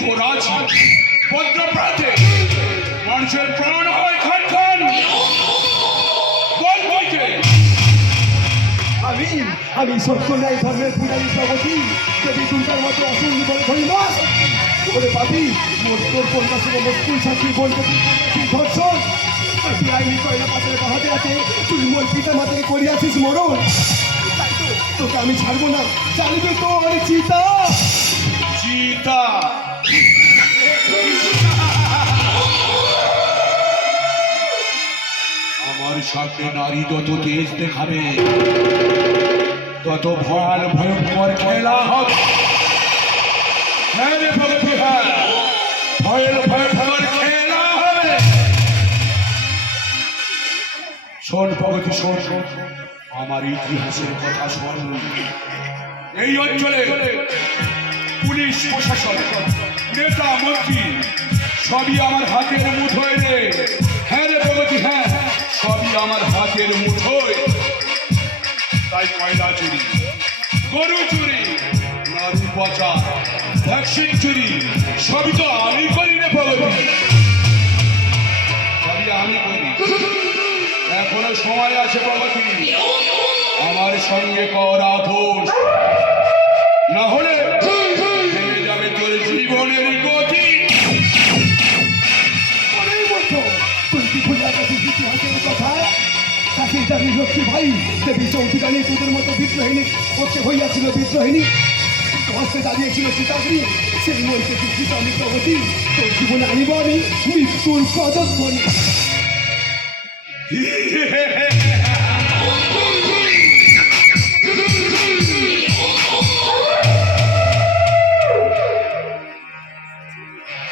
তোর আছে ভদ্রপ্রাতে মানুষের প্রাণ হয় খান খান। বল আমি আমি সত্য ন্যায় ধর্মের পূজারী প্রগতি দেবী দুর্গার মতো অসুর বলে ধরি না ওরে পাবি মোর তোর কন্যা শুভ মুস্কুল সাক্ষী বলতে ধর্ষণ? তুই আইনি কয়লা পাতের বাহাতে আছে তুই মোর পিতা মাতাকে করিয়াছিস মরণ। তোকে আমি ছাড়বো না চালিবে তোর চিতা। চিতা। আমার সামনে নারী যত তেজ দেখাবে, তত ভয়াল, ভয়ঙ্কর খেলা হবে হ্যাঁ শোন ভগতী, শোন। আমার ইতিহাসের কথা শোন এই অঞ্চলে পুলিশ, প্রশাসন নেতা মন্ত্রী, সবই আমার হাতের মুঠোয় রে। হ্যাঁ রে প্রগতি হ্যাঁ সবই আমার হাতের মুঠোয়। তাই কয়লা চুরি, গরু চুরি নারী পচা, ভ্যাকসিন চুরি, সবই তো আমি করি রে প্রগতি। সবই আমি করি। এখনও সময় আছে প্রগতি। আমার সঙ্গে কর আপোষ না হলে ভাই তোদের মতো বিদ্রোহিনী হইয়াছিল বিদ্রোহিনী। হস্তে দাঁড়িয়েছিল সেই মধ্যে তোর জীবনে আনিব আমি মৃত্যুর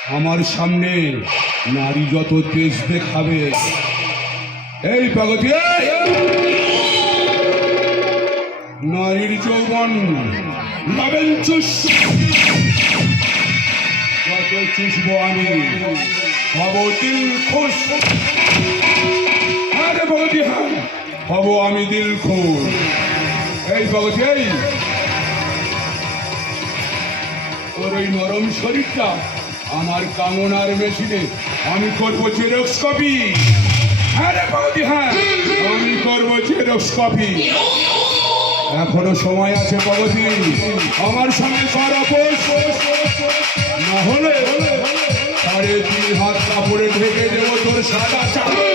আমার সামনে নারী যত তেজ দেখাবে এই প্রগতি, এই! নারীর যৌবন যত চুষবো আমি, হব দিল খুশ। হ্যাঁ ভগতি হ্যাঁ হব আমি দিল খুশ। এই ভগতি এই। তোর ওই নরম শরীরটা আমার কামনার মেশিনে আমি করব জেরক্স কপি হ্যাঁ ভগতি হ্যাঁ আমি করব জেরক্স কপি এখনও সময় আছে ভগতি আমার সঙ্গে কর। না হলে সাড়ে তিন হাত কাপড়ে ঢেকে দেবো তোর সাদা চাদর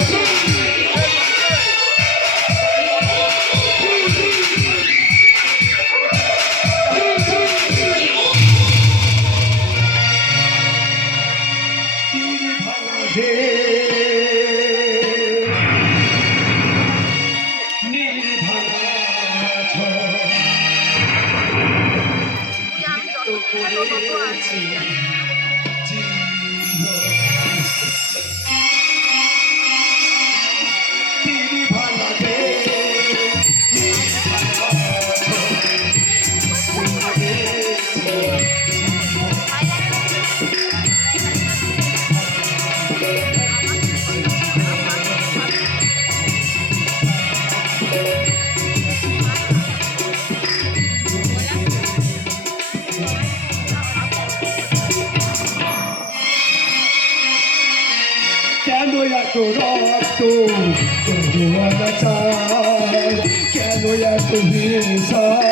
হিংসা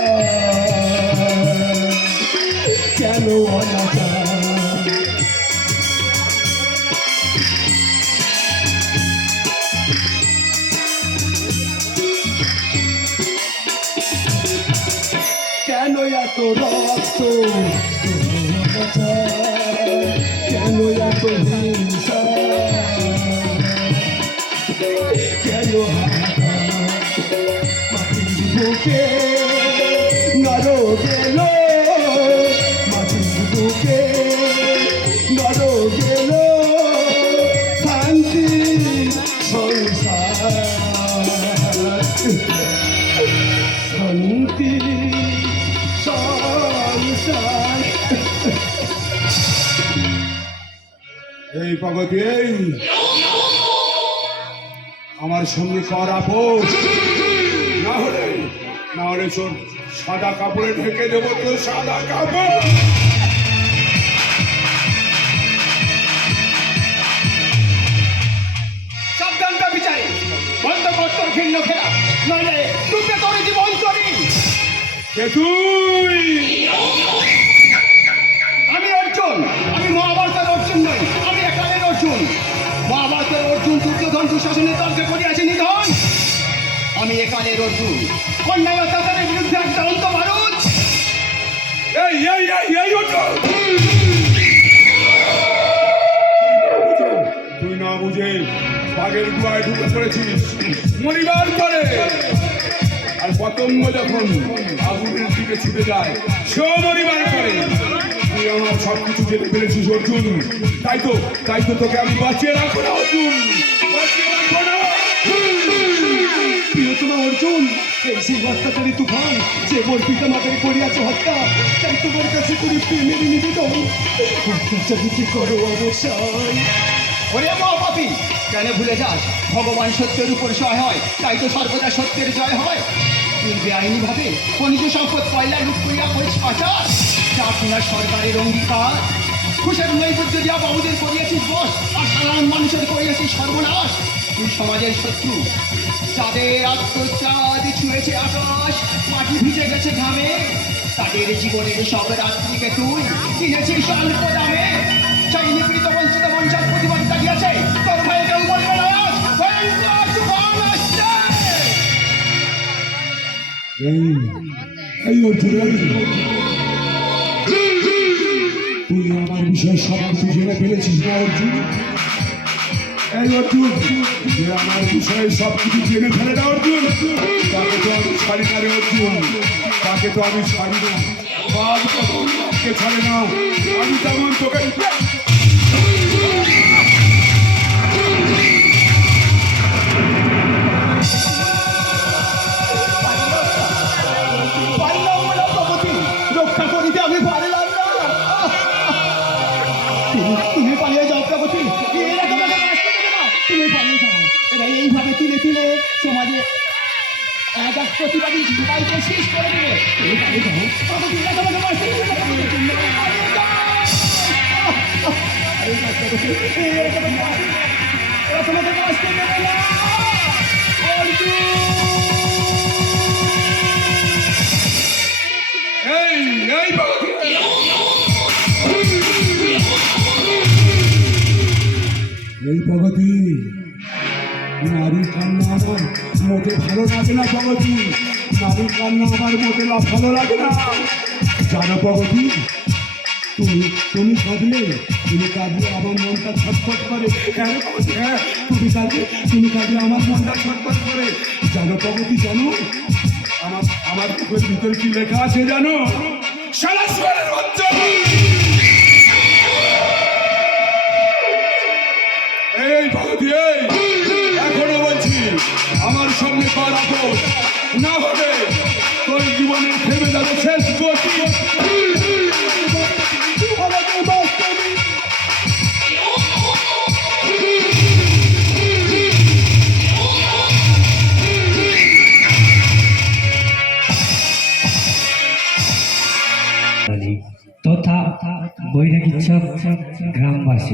প্রগতি আমার সঙ্গে কর আপোষ। না হলে না হলে সাদা কাপড়ে ঢেকে দেবো তো সাদা কাপড়। ভিন্ন আমি অর্জুন আমি মহাভারতের অর্জন নয় দুঃশাসনের দলকে করিয়াছে নিধন আমি একালের অর্জুন অন্যায় অত্যাচারের বিরুদ্ধে এক জ্বলন্ত ভারত তুই না বুঝে বাঘের গুয়ায় ঢুকে পড়েছিস। মরিবার পরে। আর পতঙ্গ যখন আগুনের দিকে ছুটে যায়, সেও মরিবার পরে। তুই আমার সব কিছু জেনে ফেলেছিস, অর্জুন। তাই তো তাই তো তোকে আমি বাঁচিয়ে রাখব না, অর্জুন। বাঁচিয়ে প্রিয়তমা অর্জুন। এই সেই অত্যাচারী তুফান, যে মোর পিতা মাতাকে করিয়াছে হত্যা, তাই তোমার কাছে করি প্রেমের নিবেদন অত্যাচারীকে করো অবসান ওরে মহাপাপী, কেন ভুলে যাস? ভগবান সত্যের উপর সহায় হয়, তাই তো সর্বদা সত্যের জয় হয়। তুই বেআইনি ভাবে খনিজ সম্পদ কয়লা লুট করিয়া করিস পাচার। যা আপনার সরকারের অঙ্গীকার। খুশের নৈবেদ্য দিয়া বাবুদের করিয়াছিস বস আর সাধারণ মানুষের করিয়াছিস সর্বনাশ। সমাজের শত্রু। যাদের আত্মচাঁদ ছুঁয়েছে আকাশ, মাটি ভিজে গেছে ঘামে, তাদের জীবনের সব রাত্রিকে তুই কিনেছিস অল্প দামে। সেই নিপীড়িত বঞ্চিত না। এই তুই আমার বিষয়ে সব জেনে ফেলেছিস না, অর্জুন? এই অর্জুন, যে আমার বিষয়ে সব কিছু জেনে ফেলে না অর্জুন। তাকে তো আমি ছাড়ি না রে ছাড়ে না। আমি তেমন তোকে প্রতিবাদী সবাইকে শেষ করে দেবে তুমি পালিয়ে যাও প্রগতি এরা তোমাকে বাঁচতে দেবে না। তুমি পালিয়ে যাও। আরে না, মোটে ভালো লাগে না প্রগতি নারী কান্না আমার মোটে না, ভালো লাগে না। জানো প্রগতি তুমি তুমি কাঁদলে তুমি কাঁদলে আমার মনটা ছটফট করে। হ্যাঁ হ্যাঁ তুমি কাঁদলে তুমি কাঁদলে আমার মনটা ছটফট করে। জানো প্রগতি জানো? আমার আমার ভিতরে কি লেখা আছে জানো? সারা সুয়ারের বাচ্চা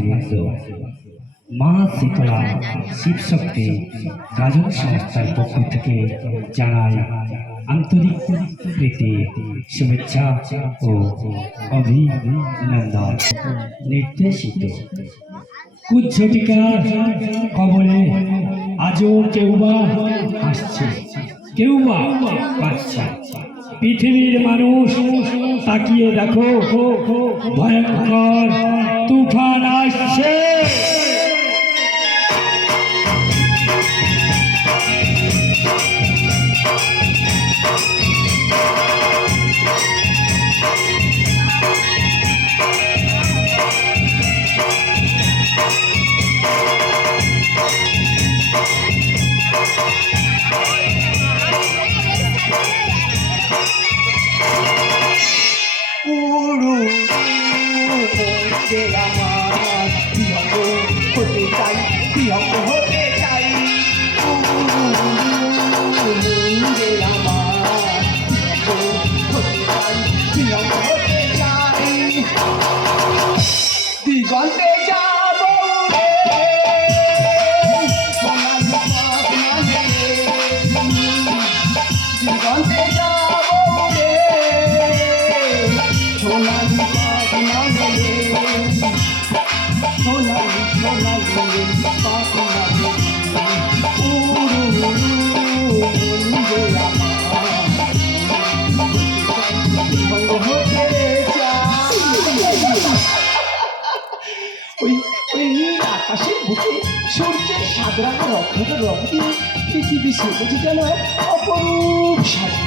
গ্রামবাসী মা শীতলা শিবশক্তি গাজন সংস্থার পক্ষ থেকে জানাই আন্তরিক প্রীতি, শুভেচ্ছা ও অভিনন্দন। নির্দেশিত। কুচ্ছটিকার কবলে আজও কেউ বা হাসছে কেউ বা কাঁদছে পৃথিবীর মানুষ তাকিয়ে দেখো ভয়ঙ্কর তুফান আসছে। হবে আমার কি হতে চাই কি হব হতে ওই ওই নীল আকাশের বুকে সূর্যের সাদরাঙা রক্তটা রং দিয়ে পৃথিবী সেজেছে যেন এক অপরূপ সাজে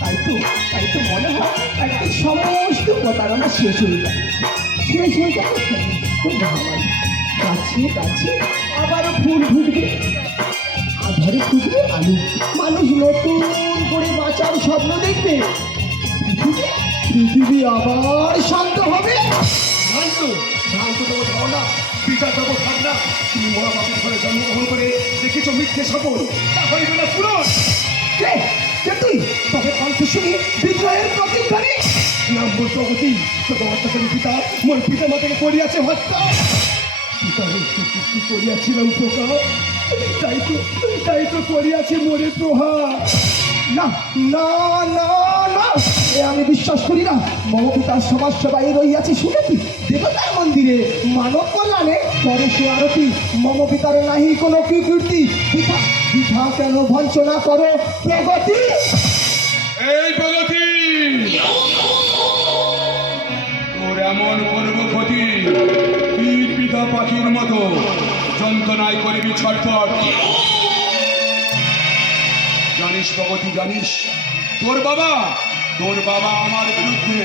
তাই তো তাই তো মনে হয় একটা সমস্ত প্রতারণা শেষ হয়ে যায় শেষ হয়ে যাবে খুব মহামারী গাছে গাছে আবারও ফুল ফুটবে। আধারে ফুটবে আলু। মানুষ নতুন করে বাঁচার স্বপ্ন দেখবে। পৃথিবী আবার শান্ত হবে? শান্ত শান্ত পিতা দেবো ঠান্ডা তুমি জন্মগ্রহণ করে দেখেছ মিথ্যে সফল তা হইবে না পূরণ কে? কে তুই? তবে কণ্ঠ শুনি নাম মোর প্রগতি তবে পিতা, মোর পিতা মাতাকে পড়িয়াছে হত্যা। না না না না, এ আমি বিশ্বাস করি না। মম পিতার সমাজ সবাই রইয়াছে শুনেছি? দেবতার মন্দিরে মানব কল্যাণে করে সে আরতি। মম পিতার নাহি কোনো কীর্তি পিতা পিতা কেন ভঞ্চনা করো প্রগতি? এই প্রগতি! তোর এমন করব পীর পাখির মতো যন্ত্রণায় করবি ছটফট। জানিস প্রগতি জানিস? তোর বাবা তোর বাবা আমার বিরুদ্ধে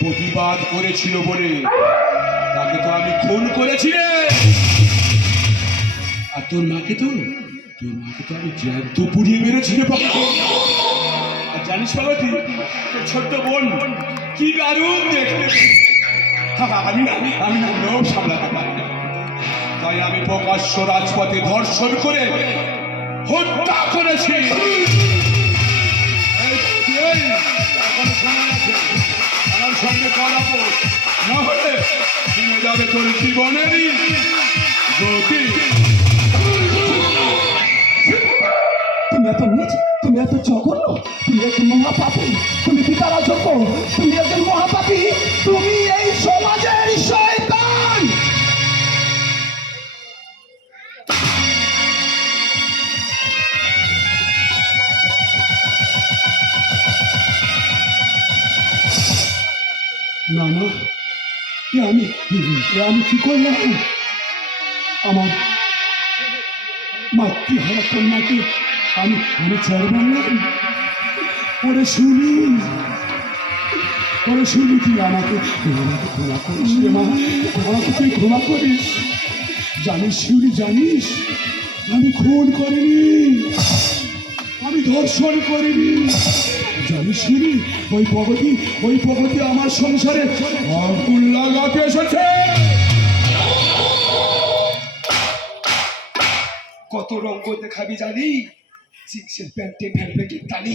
প্রতিবাদ করেছিল বলে তাকে তো আমি খুন করেছি আর তোর মাকে তো, তোর মাকে তো আমি জ্যান্ত পুড়িয়ে মেরেছি রে প্রগতি আর জানিস পার্বতী তোর ছোট্ট বোন, কি দারুণ দেখতে। আমি না আমি না সামলাতে পারি তাই আমি প্রকাশ্য রাজপথে ধর্ষণ করে হত্যা করেছি। আমার সঙ্গে করাবো না হলে ভেঙে যাবে তোর জীবনেরই গতি। তুমি এত নিচ? তুমি এত জঘন্য? তুমি একজন মহাপাপী, তুমি পিতারা যোগ্য তুমি একজন মহাপাপী, তুমি এই সমাজের শয়তান! না না, এ আমি এ আমি কি করলাম? আমার মাতৃহারা কন্যাকে আমি আমি ছেড়ে বললাম ওরে শুনি। ওরে শুনি তুই আমাকে। আমাকে করিস রে মা। আমাকে তুই ক্ষমা করিস। জানিস শিউরি জানিস? আমি খুন করিনি। আমি ধর্ষণ করিনি। জানিস শিউরি ওই প্রগতি ওই প্রগতি আমার সংসারে আগুন লাগাতে এসেছে। কত রঙ্গ দেখাবি জানি জিন্সের প্যান্টে ভ্যালভেটের তালি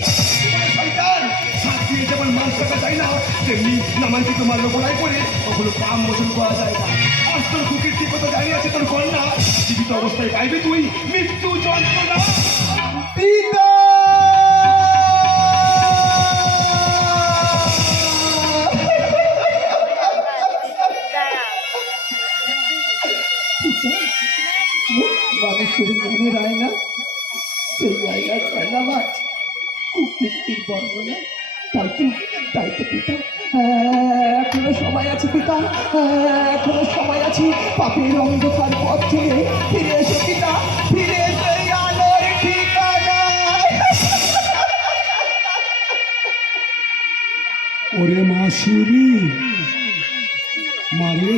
শয়তান সাত দিয়ে যেমন মাছ দেখা যায় না তেমনি নামান্তি তোমার লড়াই করে কখনো পাম মোচন করা যায় না আজ তোর কুকির ঠিক কথা জানিয়ে আছে তোর কন্যা জীবিত অবস্থায় পাইবে তুই মৃত্যু যন্ত্রণা পিতা মানুষের মনে রায় না সেই জায়গায় মাছ বর্ণনা তাই তো তাই তো পিতা। এখনও সময় আছে পিতা। এখনও সময় আছে। পাপের অন্ধকার পথ থেকে ফিরে এসো পিতা। ফিরে ওরে মা শিউরি। মারে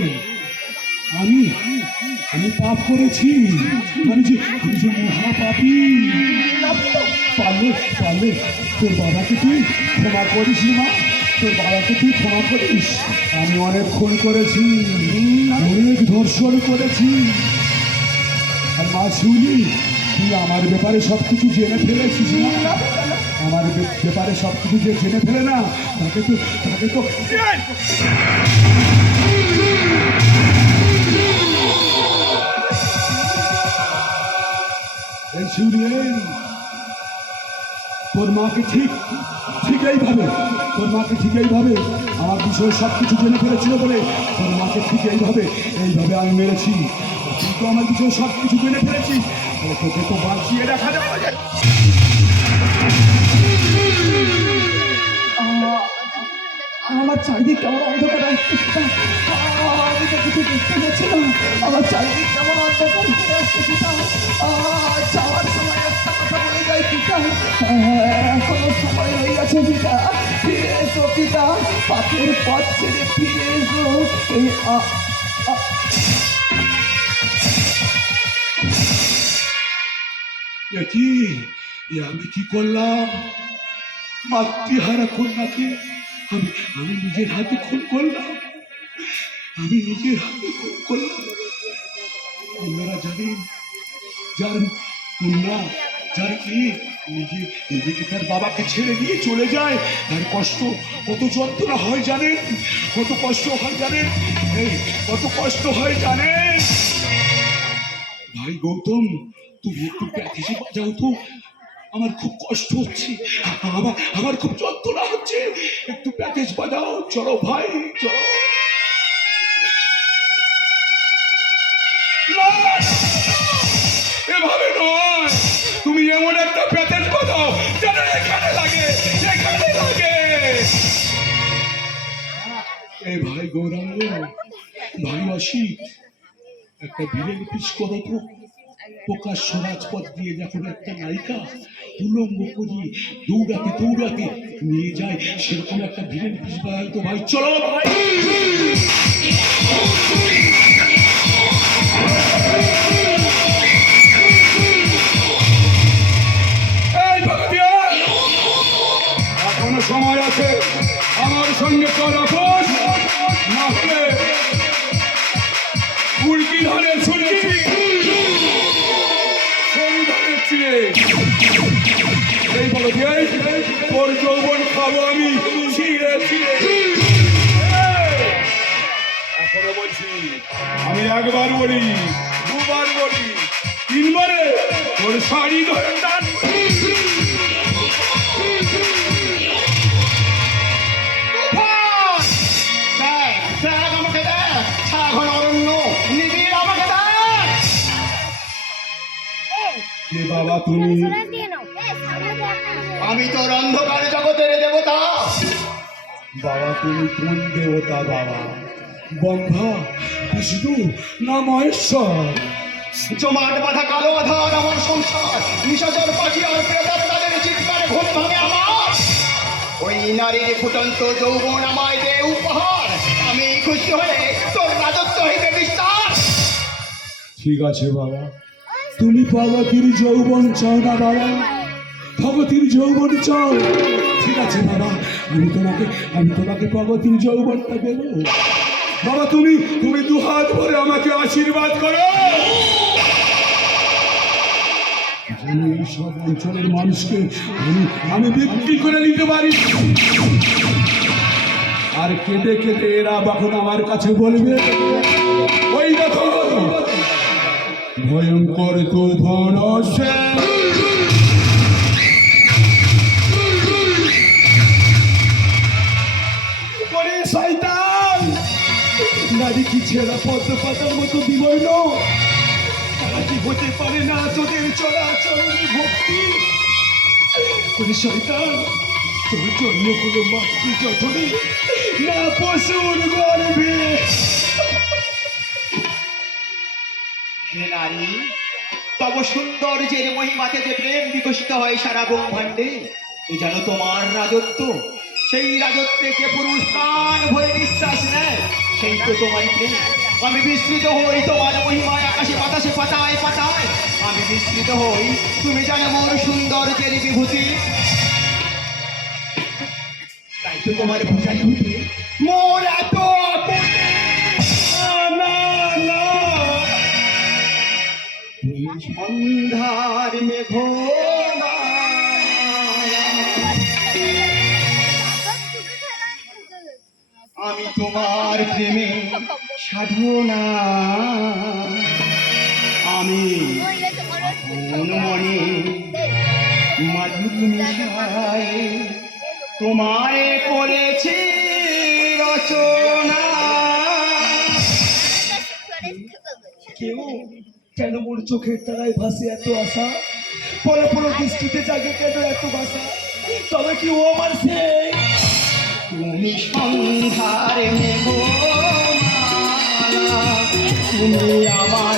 পাপ করেছি। আমি যে আমি যে মহাপাপী তোর বাবাকে তুই ক্ষমা করিস মা। তোর বাবাকে তুই ক্ষমা করিস। আমি অনেক খুন করেছি, অনেক ধর্ষণ করেছি। আর মা শুনি, তুই আমার ব্যাপারে সব কিছু জেনে ফেলেছিস আমার ব্যাপারে সব কিছু যে জেনে ফেলে না, তাকে তো তাকে তো এই এই তোর মাকে ঠিক ঠিক এইভাবে, তোর মাকে ঠিক এইভাবে, আমার বিষয়ে সব কিছু জেনে ফেলেছিল বলে তোর মাকে ঠিক এইভাবে এইভাবে আমি মেরেছি। তুই তো আমার বিষয়ে সব কিছু জেনে ফেলেছিস, তোকে তো বাঁচিয়ে রাখা যাবে। আমার চারিদিক কেমন অন্ধকার আমি তো কিছু দেখতে পাচ্ছি না। আমার চারিদিক কেমন অন্ধকার হয়ে আসছে পিতা। যাওয়ার সময় একটা কথা বলে পিতা। এখনও সময় রয়ে গেছে পিতা। ফিরে এসো পিতা। পাপের পথ ছেড়ে ফিরে এসো। এই কি? আমি কি করলাম? মাতৃহারা কন্যাকে আমি আমি নিজের হাতে খুন করলাম। আমি নিজের হাতে খুন করলাম। আপনারা জানেন, যার কন্যা, যার কি নিজে, নিজেকে তার বাবাকে ছেড়ে দিয়ে চলে যায়, তার কষ্ট কত যন্ত্রণা হয় জানেন? কত কষ্ট হয় জানেন? কত কষ্ট হয় জানেন? ভাই গৌতম, তুমি একটু প্যাথেসে বাজাও তো। আমার খুব কষ্ট হচ্ছে। আমার আমার খুব যন্ত্রণা হচ্ছে। একটু প্যাকেজ বাজাও। চলো ভাই, চলো। নয়। তুমি একটা লাগে ভাই গৌরাঙ্গ অসিত একটা ভিলেন পিস করো তো। প্রকাশ্য রাজপথ দিয়ে যখন একটা নায়িকা উলঙ্গ করি দৌড়াতে দৌড়াতে নিয়ে যায়, সেরকম একটা তো ভাই। চলো ভাই! সময় আছে আমার সঙ্গে কর। এই তোর যৌবন খাব আমি ছিঁড়ে ছিঁড়ে। এখনও বলছি আমি একবার বলি দুবার বলি তিনবারে তোর শাড়ি ধরে টান দেখ, দেখ আমি তোর অন্ধকার জগতের দেবতা। বাবা তুমি কোন দেবতা বাবা? বন্ধা বিষ্ণু না মহেশ্বর? জমাট বাঁধা কালো আধার আমার সংসার। নিশাচর পাখি আর প্রেতাত্মাদের চিৎকারে ঘুম ভাঙে আমার। ওই নারীর ফুটন্ত যৌবন আমায় দে উপহার। আমি খুশি হয়ে তোর রাজত্ব হইতে বিস্তার ঠিক আছে বাবা। তুমি ভগতির যৌবন চাও না বাবা? ভগতির যৌবন চল। ঠিক আছে বাবা, আমি তোমাকে আমি তোমাকে ভগতির যৌবনটা দেবো। বাবা, তুমি তুমি দু হাত ভরে আমাকে আশীর্বাদ করো। এই সব অঞ্চলের মানুষকে আমি আমি বিক্রি করে নিতে পারি। আর কেঁদে কেঁদে এরা যখন আমার কাছে বলবে? ওই দেখো। ভয়ঙ্কর তো ধন ওরে ছেঁড়া পদ্ম পাতার মতো বিবর্ণ। তারা কি হতে পারে না তোদের চলাচলের ভক্তি? ওরে শয়তান, তোর জন্ম কোনো মাতৃ না পশুর গর্ভে। নারী, তব সৌন্দর্যের মহিমাতে যে প্রেম বিকশিত হয় সারা ব্রহ্মাণ্ডে, এ যেন তোমার রাজত্ব, সেই রাজত্বে যে পুরুষ প্রাণ ভয়ে নিঃশ্বাস নেয় সেই তো তোমার প্রেম। আমি বিস্মৃত হই তোমার মহিমায়, আকাশে পাতায় পাতায়। আমি বিস্মৃত হই, তুমি জানো মোর সৌন্দর্যের বিভূতি। তাই তো তোমার হতে মোর এত মেঘ তোমার প্রেমে সাধনা আমি মনে মাধুরী মিশায় তোমারে করেছি রচনা। কেউ কেন মোর চোখের তারায় ভাসে এত আশা? পরে পরে দৃষ্টিতে জাগে কেন এত ভাষা তবে কি ও আমার সে আমার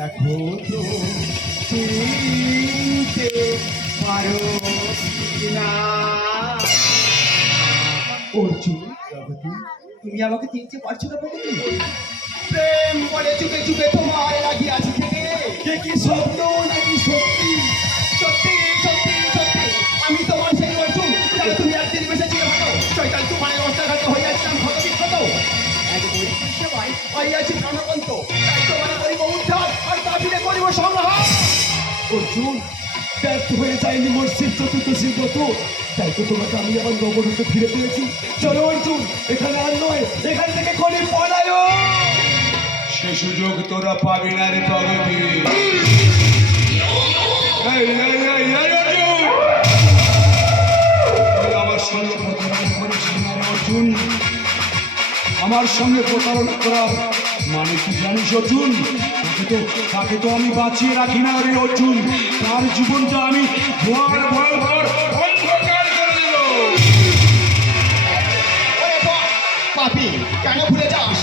দেখো তো চিনতে পারো অর্জুন তুমি আমাকে চিনতে পারছ না প্রগতি প্রেম বলে চুপে চুপে তোমার লাগিয়াছি থেকে। কে স্বপ্ন নাকি সত্যি? সত্যি সত্যি সত্যি। আমি তোমার সেই অর্জুন যাকে তুমি একদিন বেশি চিনে ভালো চৈতাল তুফানের অস্ত্রাঘাত হইয়াছিলাম ক্ষত বিক্ষত এক বৈদিক সেবায় হইয়াছি প্রাণবন্ত। সংহার অর্জুন ব্যর্থ হয়ে যায়নি মোর শিব চতুর্থ শিব তো। তাই তো তোমাকে আমি আবার নবরূপে ফিরে পেয়েছি। চলো অর্জুন এখানে আর নয় এখান থেকে খনি পলায় সে সুযোগ তোরা পাবি না রে প্রগতি আমার সঙ্গে প্রতারণা করিস অর্জুন। আমার সঙ্গে প্রতারণা করার মানে কি জানিস অর্জুন? তাকে তো তাকে তো আমি বাঁচিয়ে রাখি না রে অর্জুন। তার জীবনটা আমি ভয়ার বাপ, পাপি কেন ভুলে যাস?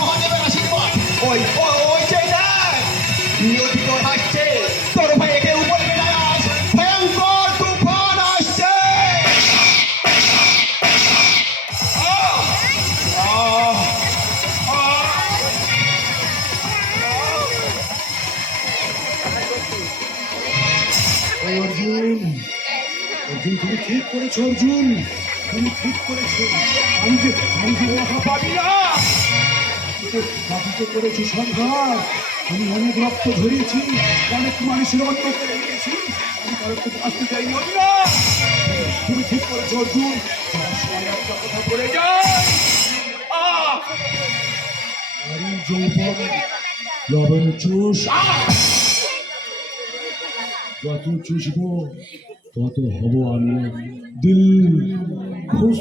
মহাদেবের আশীর্বাদ। ওই অর্জুন। অর্জুন, তুমি ঠিক করেছ, অর্জুন। তুমি ঠিক করেছ। আমি যে আমি যে রাখা পাবি না বাকিতে করেছি সংঘাত আমি অনেক রক্ত ঝরিয়েছি, অনেক মানুষের অন্য করে দিয়েছি। আমি কারোর থেকে আসতে চাইনি না তুমি ঠিক করেছ, অর্জুন। সময় একটা কথা বলে আহ! নারী যৌবন, লবণ চুষ! যত চুষব তত হব আমি দিল। খুশ।